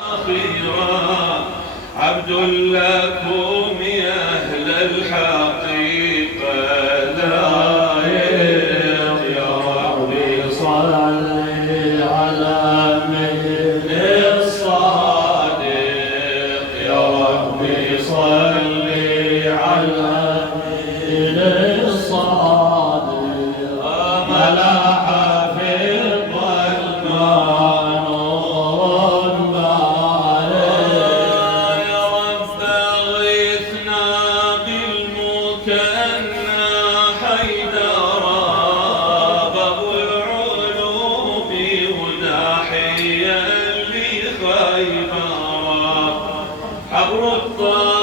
أخيرا عبد لكم يا أهل الحقيقة لايق يا ربي صل على من الصادق يا ربي صل على من الصادق ملاح في الظلمان حبر الطاعة